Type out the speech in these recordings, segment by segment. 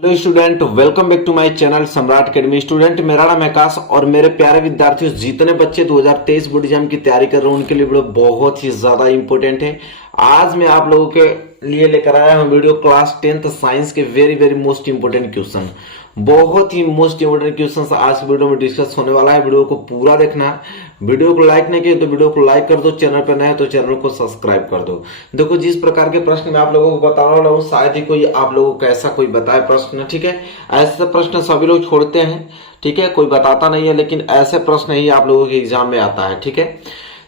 Hello student, welcome back to my channel Samrat academy. Student, मेरा नाम आकाश और मेरे प्यारे विद्यार्थियों, जितने बच्चे 2023 बोर्ड एग्जाम की तैयारी कर रहे हैं उनके लिए वीडियो बहुत ही ज्यादा इंपॉर्टेंट है। आज मैं आप लोगों के लिए लेकर आया हूं वीडियो क्लास 10th साइंस के वेरी मोस्ट इंपोर्टेंट क्वेश्चन। बहुत ही मोस्ट इंपोर्टेंट क्वेश्चन आज वीडियो में डिस्कस होने वाला है। वीडियो को पूरा देखना। वीडियो को लाइक नहीं किया तो वीडियो को लाइक कर दो, चैनल पर नए हैं तो चैनल को सब्सक्राइब कर दो। देखो, जिस प्रकार के प्रश्न मैं आप लोगों को बता रहा हूँ शायद ही कोई आप लोगों को ऐसा कोई बताए प्रश्न, ठीक है। ऐसे प्रश्न सभी लोग छोड़ते हैं, ठीक है, कोई बताता नहीं है, लेकिन ऐसे प्रश्न ही आप लोगों के एग्जाम में आता है, ठीक है।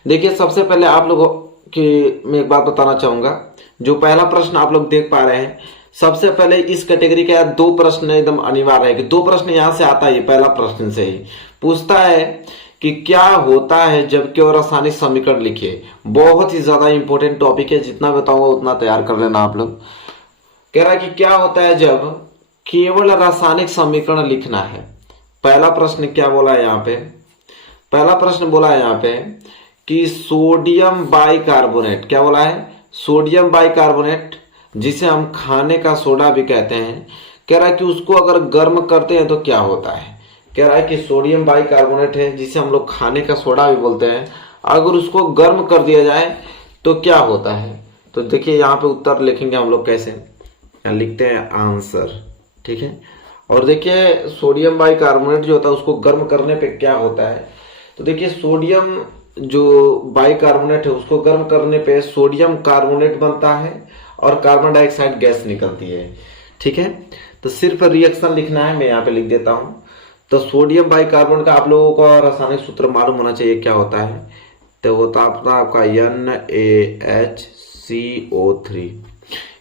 देखिए, सबसे पहले आप लोगों की मैं एक बात बताना चाहूंगा। जो पहला प्रश्न आप लोग देख पा रहे हैं, सबसे पहले इस कैटेगरी का दो प्रश्न एकदम अनिवार्य है कि दो प्रश्न यहां से आता है। पहला प्रश्न से ही पूछता है कि क्या होता है जब केवल रासायनिक समीकरण लिखिए। बहुत ही ज्यादा इंपॉर्टेंट टॉपिक है, जितना बताऊंगा उतना तैयार कर लेना आप लोग। कह रहा है कि क्या होता है जब केवल रासायनिक समीकरण लिखना है। पहला प्रश्न क्या बोला है यहाँ पे? पहला प्रश्न बोला है यहाँ पे कि सोडियम बाइकार्बोनेट, क्या बोला है? सोडियम बाइकार्बोनेट, जिसे हम खाने का सोडा भी कहते हैं। कह रहा है कि उसको अगर गर्म करते हैं तो क्या होता है। कह रहा है कि सोडियम बाइकार्बोनेट है, जिसे हम लोग खाने का सोडा भी बोलते हैं, अगर उसको गर्म कर दिया जाए तो क्या होता है। तो देखिए, यहाँ पे उत्तर लिखेंगे हम लोग कैसे, यहाँ लिखते हैं आंसर, ठीक है। और देखिए, सोडियम बाइकार्बोनेट जो होता है उसको गर्म करने पे क्या होता है। तो देखिए, सोडियम जो बाइकार्बोनेट है उसको गर्म करने पे सोडियम कार्बोनेट बनता है और कार्बन डाइऑक्साइड गैस निकलती है, ठीक है। तो सिर्फ रिएक्शन लिखना है, मैं यहाँ पे लिख देता हूं। तो सोडियम बाइकार्बोनेट का आप लोगों को रासायनिक सूत्र मालूम होना चाहिए, क्या होता है। तो होता आपका NaHCO3,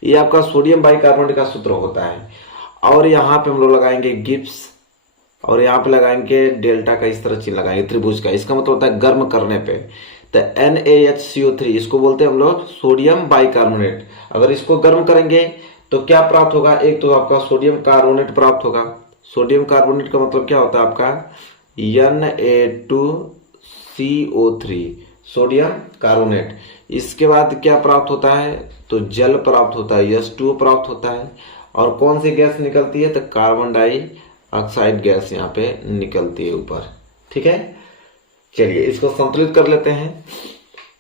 ये आपका सोडियम बाइकार्बोनेट का सूत्र होता है। और यहाँ पे हम लोग लगाएंगे गिब्स और यहाँ पे लगाएंगे डेल्टा का, इस तरह चिन्ह लगाएंगे त्रिभुज का। इसका मतलब होता है गर्म करने पे। तो NaHCO3 इसको बोलते हैं हम लोग सोडियम बाइकार्बोनेट। अगर इसको गर्म करेंगे तो क्या प्राप्त होगा? एक तो आपका सोडियम कार्बोनेट प्राप्त होगा। सोडियम कार्बोनेट का मतलब क्या होता है आपका? Na2CO3, sodium carbonate. इसके बाद क्या प्राप्त होता है? तो जल प्राप्त होता है, H2O प्राप्त होता है। और कौन सी गैस निकलती है? तो कार्बन डाइऑक्साइड गैस यहाँ पे निकलती है ऊपर, ठीक है। चलिए इसको संतुलित कर लेते हैं।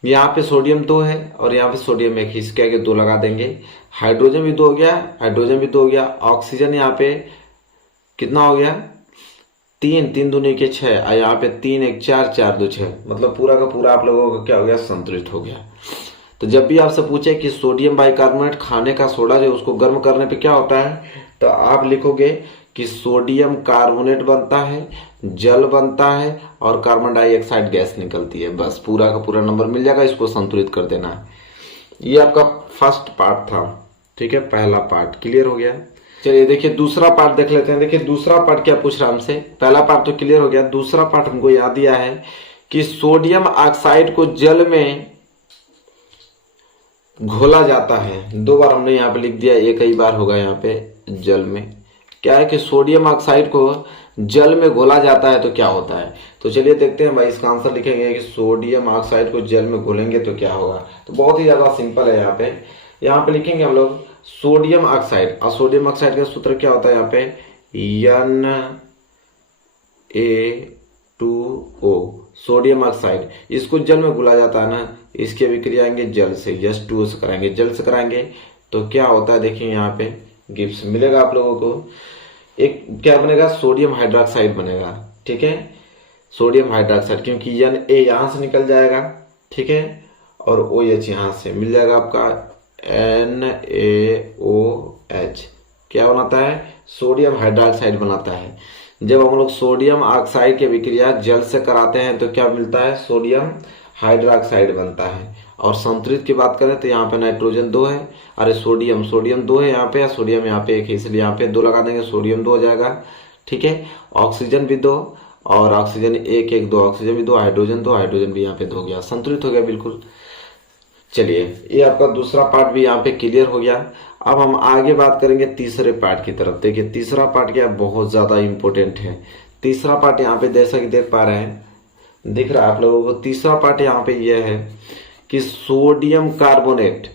यहाँ पे सोडियम 2 है और यहाँ पे सोडियम 1, इसके आगे 2 लगा देंगे। हाइड्रोजन भी 2 हो गया, हाइड्रोजन भी 2 हो गया। ऑक्सीजन यहाँ पे कितना हो गया? 3, 3 दूनी के 6, और यहाँ पे 3 1 4 4 2 6, मतलब पूरा का पूरा आप लोगों का क्या हो गया? संतुलित हो गया। तो जब भी आपसे पूछे कि सोडियम बाइकार्बोनेट खाने का सोडा जो उसको गर्म करने पे क्या होता है, तो आप लिखोगे कि सोडियम कार्बोनेट बनता है, जल बनता है और कार्बन डाइऑक्साइड गैस निकलती है। बस पूरा का पूरा नंबर मिल जाएगा, इसको संतुलित कर देना है। ये आपका फर्स्ट पार्ट था, ठीक है। पहला पार्ट क्लियर हो गया। चलिए देखिए, दूसरा पार्ट देख लेते हैं। देखिए दूसरा पार्ट क्या पूछ रहा है हमसे। पहला पार्ट तो क्लियर हो गया, दूसरा पार्ट हमको याद दिया है कि सोडियम ऑक्साइड को जल में घोला जाता है। 2 बार हमने यहाँ पे लिख दिया, एक ही बार होगा यहाँ पे जल में। क्या है कि सोडियम ऑक्साइड को जल में घोला जाता है तो क्या होता है। तो चलिए देखते हैं भाई, इसका आंसर लिखेंगे कि सोडियम ऑक्साइड को जल में घोलेंगे तो क्या होगा। तो बहुत ही ज्यादा सिंपल है। यहाँ पे लिखेंगे हम लोग सोडियम ऑक्साइड, और सोडियम ऑक्साइड का सूत्र क्या होता है यहाँ पे? Na2O, sodium oxide. इसको जल में घुला जाता है ना, इसकी अभिक्रिया आएंगे जल से, H2O से कराएंगे, जल से कराएंगे तो क्या होता है। देखिए यहाँ पे गिब्स मिलेगा आप लोगों को। एक क्या बनेगा? सोडियम हाइड्रोक्साइड बनेगा, ठीक है। सोडियम हाइड्रोक्साइड, क्योंकि Na यहां से निकल जाएगा, ठीक है, और OH यहां से मिल जाएगा आपका NaOH। क्या बनाता है? सोडियम हाइड्रोक्साइड बनाता है। जब हम लोग सोडियम ऑक्साइड की अभिक्रिया जल से कराते हैं तो क्या मिलता है? सोडियम हाइड्रोक्साइड बनता है। और संतुलित की बात करें तो यहाँ पे नाइट्रोजन 2 है, अरे सोडियम 2 है यहाँ पे, सोडियम यहाँ पे 1 है, इसलिए यहाँ पे 2 लगा देंगे, सोडियम 2 हो जाएगा, ठीक है। ऑक्सीजन भी 2 और ऑक्सीजन 1 1 2, ऑक्सीजन भी 2, हाइड्रोजन 2, हाइड्रोजन भी यहाँ पे 2 हो गया, संतुलित हो गया बिल्कुल। चलिए ये आपका दूसरा पार्ट भी यहाँ पे क्लियर हो गया। अब हम आगे बात करेंगे तीसरे पार्ट की तरफ। देखिए तीसरा पार्ट क्या बहुत ज्यादा इंपॉर्टेंट है। तीसरा पार्ट यहाँ पे जैसा कि देख पा रहे हैं, दिख रहा है आप लोगों को। तीसरा पार्ट यहाँ पे यह है कि सोडियम कार्बोनेट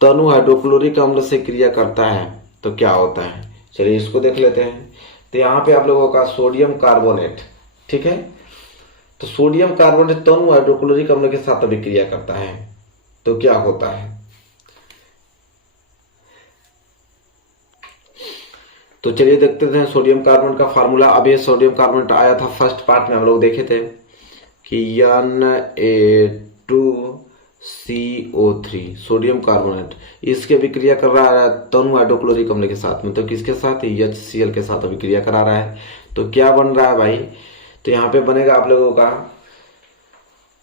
तनु हाइड्रोक्लोरिक अम्ल से क्रिया करता है तो क्या होता है। चलिए इसको देख लेते हैं। तो यहाँ पे आप लोगों का सोडियम कार्बोनेट, ठीक है, तो सोडियम कार्बोनेट तनु हाइड्रोक्लोरिक अम्ल के साथ अभिक्रिया करता है तो क्या होता है। तो चलिए देखते हैं सोडियम कार्बोनेट का फार्मूला। अब ये सोडियम कार्बोनेट आया था फर्स्ट पार्ट में, हम लोग देखे थे कि Na2CO3 सोडियम कार्बोनेट, इसकी अभिक्रिया कर रहा है तनु हाइड्रोक्लोरिक अम्ल के साथ में, तो किसके साथ, HCl के साथ अभिक्रिया करा रहा है। तो क्या बन रहा है भाई, तो यहाँ पे बनेगा आप लोगों का,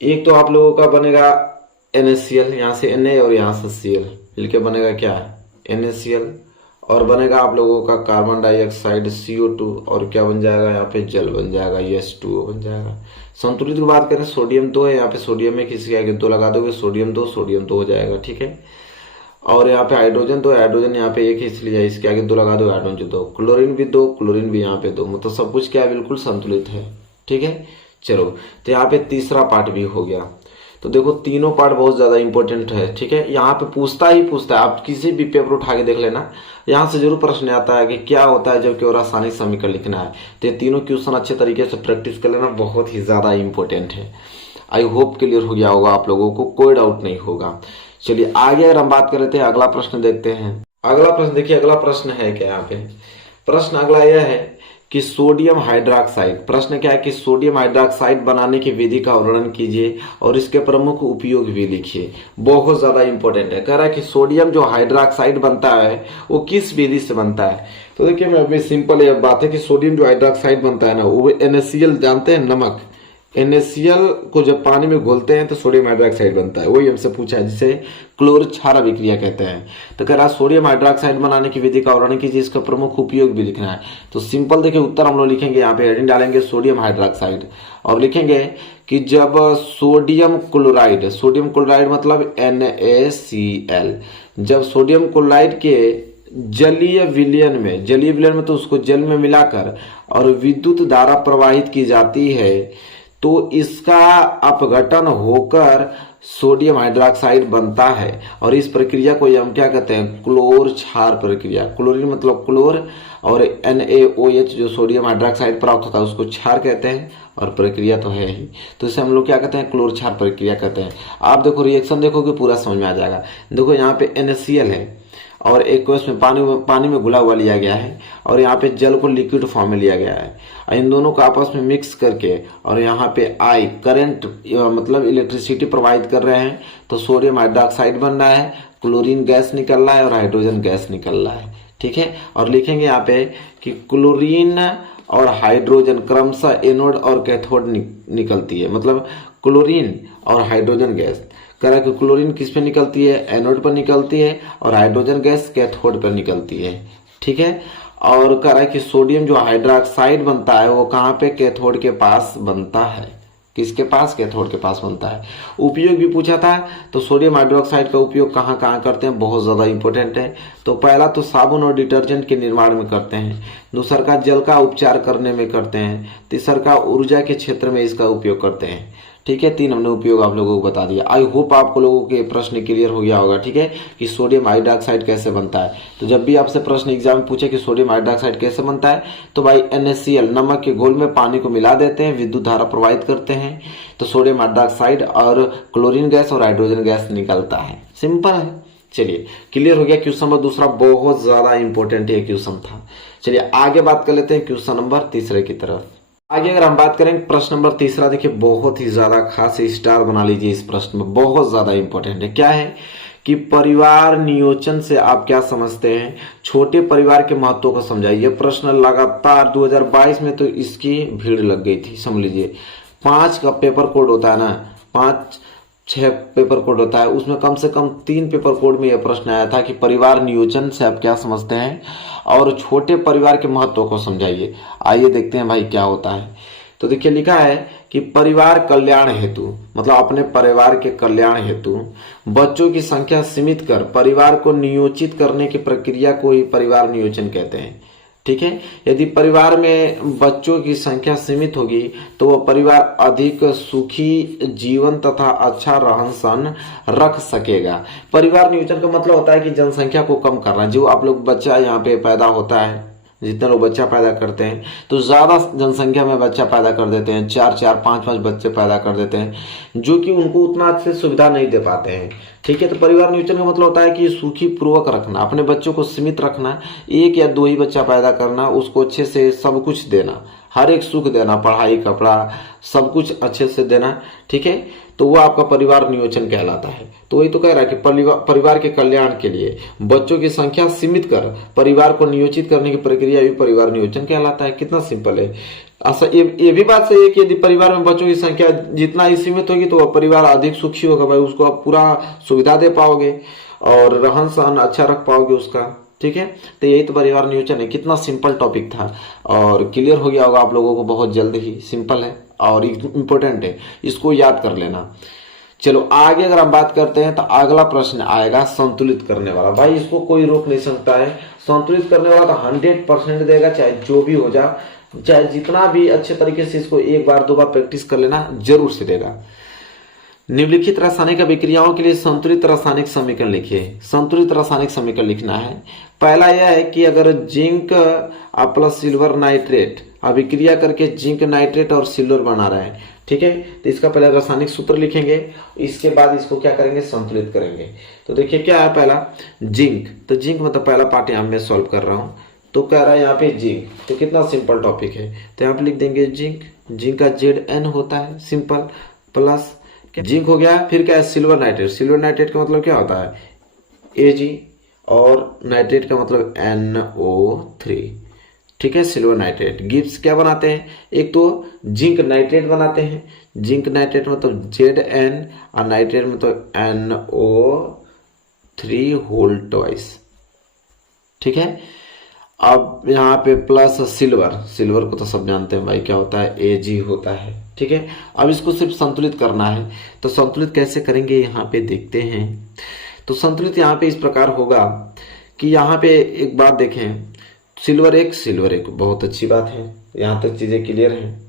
एक तो आप लोगों का बनेगा NaCl, यहाँ से Na और यहाँ से Cl मिलके बनेगा क्या, NaCl, और बनेगा आप लोगों का कार्बन डाइऑक्साइड CO2, और क्या बन जाएगा यहाँ पे जल बन जाएगा, H2O बन जाएगा। संतुलित की बात करें सोडियम 2 है, यहाँ पे सोडियम में किसी आगे 2 लगा दोगे, सोडियम 2 हो जाएगा, ठीक है। और यहाँ पे हाइड्रोजन 2 है, हाइड्रोजन यहाँ पे 1 है इसलिए इसके आगे 2 लगा दो, हाइड्रोजन 2, क्लोरीन भी 2, क्लोरीन भी यहाँ पे 2, मतलब सब कुछ क्या है, बिल्कुल संतुलित है, ठीक है। चलो तो यहाँ पे तीसरा पार्ट भी हो गया। तो देखो तीनों पार्ट बहुत ज्यादा इंपॉर्टेंट है, ठीक है। यहाँ पे पूछता है, आप किसी भी पेपर उठा के देख लेना, यहाँ से जरूर प्रश्न आता है कि क्या होता है जब केवल रासायनिक समीकरण लिखना है। तो ये तीनों क्वेश्चन अच्छे तरीके से प्रैक्टिस कर लेना, बहुत ही ज्यादा इंपॉर्टेंट है। आई होप क्लियर हो गया होगा आप लोगों को, कोई डाउट नहीं होगा। चलिए आगे अगर हम बात कर रहे थे, अगला प्रश्न देखते हैं। अगला प्रश्न देखिए, अगला प्रश्न है क्या यहाँ पे, प्रश्न अगला यह है कि सोडियम हाइड्रोक्साइड, प्रश्न क्या है कि सोडियम हाइड्रोक्साइड बनाने की विधि का वर्णन कीजिए और इसके प्रमुख उपयोग भी लिखिए। बहुत ज्यादा इंपॉर्टेंट है, कह रहा है कि सोडियम जो हाइड्रोक्साइड बनता है वो किस विधि से बनता है। तो देखिए मैं अभी सिंपल ये बात है कि सोडियम जो हाइड्रोक्साइड बनता है ना, वो NaCl जानते हैं, नमक, NaCl को जब पानी में घोलते हैं तो सोडियम हाइड्रोक्साइड बनता है, वही हमसे पूछा है, जिसे क्लोर क्षार अभिक्रिया कहते हैं। तो कह रहा सोडियम हाइड्रोक्साइड बनाने की विधि का वर्णन कीजिए, इसका प्रमुख उपयोग भी लिखना है। तो सिंपल देखिए उत्तर हम लोग लिखेंगे, यहाँ पे हेडिंग डालेंगे सोडियम हाइड्रोक्साइड और लिखेंगे कि जब सोडियम क्लोराइड मतलब NaCl, जब सोडियम क्लोराइड के जलीय विलयन में तो उसको जल में मिलाकर और विद्युत धारा प्रवाहित की जाती है तो इसका अपघटन होकर सोडियम हाइड्रोक्साइड बनता है, और इस प्रक्रिया को हम क्या कहते हैं, क्लोर क्षार प्रक्रिया। क्लोरीन मतलब क्लोर और NaOH जो सोडियम हाइड्रोक्साइड प्राप्त होता है उसको क्षार कहते हैं, और प्रक्रिया तो है ही, तो इसे हम लोग क्या कहते हैं, क्लोर क्षार प्रक्रिया कहते हैं। आप देखो रिएक्शन देखोगे पूरा समझ में आ जाएगा। देखो यहाँ पे NaCl है और एक को इसमें पानी में घुला हुआ लिया गया है, और यहाँ पे जल को लिक्विड फॉर्म में लिया गया है। इन दोनों को आपस में मिक्स करके और यहाँ पे करंट मतलब इलेक्ट्रिसिटी प्रवाहित कर रहे हैं, तो सोडियम हाइड्रोक्साइड बन रहा है, क्लोरीन गैस निकल रहा है और हाइड्रोजन गैस निकल रहा है, ठीक है। और लिखेंगे यहाँ पे कि क्लोरीन और हाइड्रोजन क्रमशः एनोड और कैथोड निकलती है, मतलब क्लोरीन और हाइड्रोजन गैस। कह रहा है कि क्लोरीन किस पे निकलती है, एनोड पर निकलती है, और हाइड्रोजन गैस कैथोड पर निकलती है, ठीक है। और कह रहा है कि सोडियम जो हाइड्रोक्साइड बनता है वो कहाँ पे, कैथोड के पास बनता है। किसके पास, कैथोड के पास बनता है। उपयोग भी पूछा था, तो सोडियम हाइड्रोक्साइड का उपयोग कहाँ कहाँ करते हैं, बहुत ज्यादा इंपॉर्टेंट है। तो पहला तो साबुन और डिटर्जेंट के निर्माण में करते हैं, दूसरा का जल का उपचार करने में करते हैं, तीसरा का ऊर्जा के क्षेत्र में इसका उपयोग करते हैं, ठीक है। 3 हमने उपयोग आप लोगों को बता दिया। आई होप आपको लोगों के प्रश्न क्लियर हो गया होगा, ठीक है, कि सोडियम हाइड्रोक्साइड कैसे बनता है। तो जब भी आपसे प्रश्न एग्जाम में पूछे कि सोडियम हाइड्रोक्साइड कैसे बनता है, तो भाई NaCl नमक के घोल में पानी को मिला देते हैं, विद्युत धारा प्रवाहित करते हैं, तो सोडियम हाइड्रोक्साइड और क्लोरीन गैस और हाइड्रोजन गैस निकलता है। सिंपल है। चलिए क्लियर हो गया। क्वेश्चन नंबर दूसरा बहुत ज्यादा इंपॉर्टेंट ये क्वेश्चन था। चलिए आगे बात कर लेते हैं क्वेश्चन नंबर तीसरे की तरफ। आगे अगर हम बात करें प्रश्न नंबर तीसरा, देखिए बहुत ही ज्यादा खास स्टार बना लीजिए इस प्रश्न में, बहुत ज्यादा इंपॉर्टेंट है। क्या है कि परिवार नियोजन से आप क्या समझते हैं, छोटे परिवार के महत्व को समझाइए। यह प्रश्न लगातार 2022 में तो इसकी भीड़ लग गई थी, समझ लीजिए। 5 का पेपर कोड होता है ना, 5-6 पेपर कोड होता है, उसमें कम से कम 3 पेपर कोड में यह प्रश्न आया था कि परिवार नियोजन से आप क्या समझते हैं और छोटे परिवार के महत्व को समझाइए। आइए देखते हैं भाई क्या होता है। तो देखिए लिखा है कि परिवार कल्याण हेतु, मतलब अपने परिवार के कल्याण हेतु बच्चों की संख्या सीमित कर परिवार को नियोजित करने की प्रक्रिया को ही परिवार नियोजन कहते हैं, ठीक है। यदि परिवार में बच्चों की संख्या सीमित होगी तो वह परिवार अधिक सुखी जीवन तथा अच्छा रहन सहन रख सकेगा। परिवार नियोजन का मतलब होता है कि जनसंख्या को कम करना। जो आप लोग बच्चा यहाँ पे पैदा होता है, जितने लोग बच्चा पैदा करते हैं तो ज़्यादा जनसंख्या में बच्चा पैदा कर देते हैं, 4-4, 5-5 बच्चे पैदा कर देते हैं, जो कि उनको उतना अच्छे सुविधा नहीं दे पाते हैं। ठीक है, तो परिवार नियोजन का मतलब होता है कि सुखी पूर्वक रखना, अपने बच्चों को सीमित रखना, 1 या 2 ही बच्चा पैदा करना, उसको अच्छे से सब कुछ देना, हर एक सुख देना, पढ़ाई, कपड़ा, सब कुछ अच्छे से देना। ठीक है, तो वो आपका परिवार नियोजन कहलाता है। तो वही तो कह रहा है कि परिवार के कल्याण के लिए बच्चों की संख्या सीमित कर परिवार को नियोजित करने की प्रक्रिया भी परिवार नियोजन कहलाता है। कितना सिंपल है। ये भी बात सही है कि यदि परिवार में बच्चों की संख्या जितना ही सीमित होगी तो वह परिवार अधिक सुखी होगा भाई, उसको आप पूरा सुविधा दे पाओगे और रहन सहन अच्छा रख पाओगे उसका। ठीक है, तो यही तो परिवार नियोजन है। कितना सिंपल टॉपिक था और क्लियर हो गया होगा आप लोगों को बहुत जल्द ही। सिंपल है और इम्पोर्टेंट है, इसको याद कर लेना। चलो आगे अगर हम बात करते हैं तो अगला प्रश्न आएगा संतुलित करने वाला। भाई इसको कोई रोक नहीं सकता है, संतुलित करने वाला तो 100% देगा, चाहे जो भी हो जा, चाहे जितना भी अच्छे तरीके से इसको 1 बार 2 बार प्रैक्टिस कर लेना, जरूर से देगा। निम्नलिखित रासायनिक अभिक्रियाओं के लिए संतुलित रासायनिक समीकरण लिखिए। संतुलित रासायनिक समीकरण लिखना है। पहला यह है कि अगर जिंक प्लस सिल्वर नाइट्रेट अभिक्रिया करके जिंक नाइट्रेट और सिल्वर बना रहा है, ठीक है, तो इसका पहले रासायनिक सूत्र लिखेंगे, इसके बाद इसको क्या करेंगे, संतुलित करेंगे। तो देखिए क्या है, पहला जिंक, तो जिंक मतलब पहला पार्ट यहाँ मैं सॉल्व कर रहा हूँ, तो कह रहा है यहाँ पे जिंक, तो कितना सिंपल टॉपिक है, तो यहाँ पे लिख देंगे जिंक, जिंक का Zn होता है सिंपल, प्लस जिंक हो गया। फिर क्या है, सिल्वर नाइट्रेट, सिल्वर नाइट्रेट का मतलब क्या होता है Ag, और नाइट्रेट का मतलब NO3, ठीक है, सिल्वर नाइट्रेट। गिब्स क्या बनाते हैं, एक तो जिंक नाइट्रेट बनाते हैं, जिंक नाइट्रेट मतलब Zn और नाइट्रेट मतलब NO3 होल ट्वाइस, ठीक है। अब यहाँ पे प्लस सिल्वर, सिल्वर को तो सब जानते हैं भाई क्या होता है, Ag होता है, ठीक है। अब इसको सिर्फ संतुलित करना है, तो संतुलित कैसे करेंगे यहाँ पे देखते हैं। तो संतुलित यहाँ पे इस प्रकार होगा कि यहाँ पे एक बात देखें, सिल्वर एक, बहुत अच्छी बात है, यहाँ तक चीजें क्लियर हैं।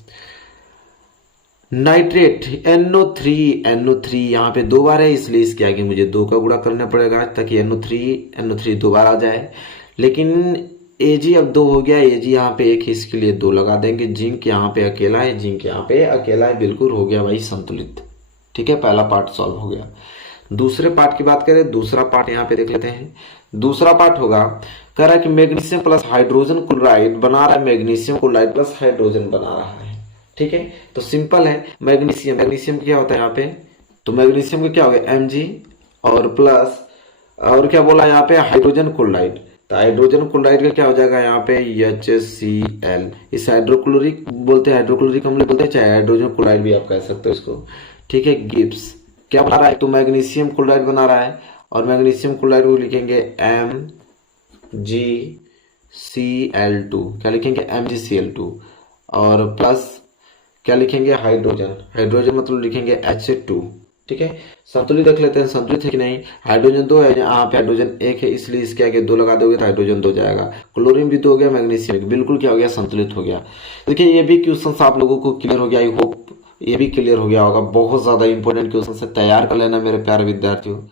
नाइट्रेट NO3 यहाँ पे 2 बार है, इसलिए इसके आगे मुझे 2 का गुणा करना पड़ेगा ताकि NO3 2 बार आ जाए। लेकिन Ag अब 2 हो गया, Ag यहाँ पे 1 है, इसके लिए 2 लगा देंगे। जिंक यहाँ पे अकेला है, जिंक यहाँ पे अकेला है, बिल्कुल हो गया भाई संतुलित, ठीक है। पहला पार्ट सॉल्व हो गया। दूसरे पार्ट की बात करें, दूसरा पार्ट यहाँ पे देख लेते हैं। दूसरा पार्ट होगा, कह रहा है कि मैग्नीशियम प्लस हाइड्रोजन क्लोराइड बना रहा है, मैग्नीशियम क्लोराइड प्लस हाइड्रोजन बना रहा है, ठीक है। तो सिंपल है, मैग्नीशियम क्या होता है यहाँ पे, तो मैग्नीशियम का क्या हो गया Mg और प्लस और क्या बोला यहाँ पे हाइड्रोजन क्लोराइड, तो हाइड्रोजन क्लोराइड का क्या हो जाएगा यहाँ पे HCl। इस हाइड्रोक्लोरिक बोलते हैं, हाइड्रोक्लोरिक अम्ल बोलते हैं, चाहे हाइड्रोजन क्लोराइड भी आप कह सकते हो इसको, ठीक है। गिब्स क्या बना रहा है, तो मैग्नीशियम क्लोराइड बना रहा है, और मैग्नीशियम क्लोराइड को लिखेंगे MgCl2, क्या लिखेंगे MgCl2, और प्लस क्या लिखेंगे हाइड्रोजन, हाइड्रोजन मतलब लिखेंगे H2, ठीक है। संतुलित रख लेते हैं, संतुलित है कि नहीं, हाइड्रोजन 2 है, यहाँ पे हाइड्रोजन 1 है, इसलिए इसके आगे 2 लगा दोगे तो हाइड्रोजन 2 जाएगा। क्लोरीन भी 2 हो गया, मैग्नीशियम बिल्कुल क्या हो गया, संतुलित हो गया। देखिए ये भी क्वेश्चन आप लोगों को क्लियर हो गया, आई होप ये भी क्लियर हो गया होगा। बहुत ज्यादा इंपॉर्टेंट क्वेश्चन है, तैयार कर लेना मेरे प्यारे विद्यार्थियों।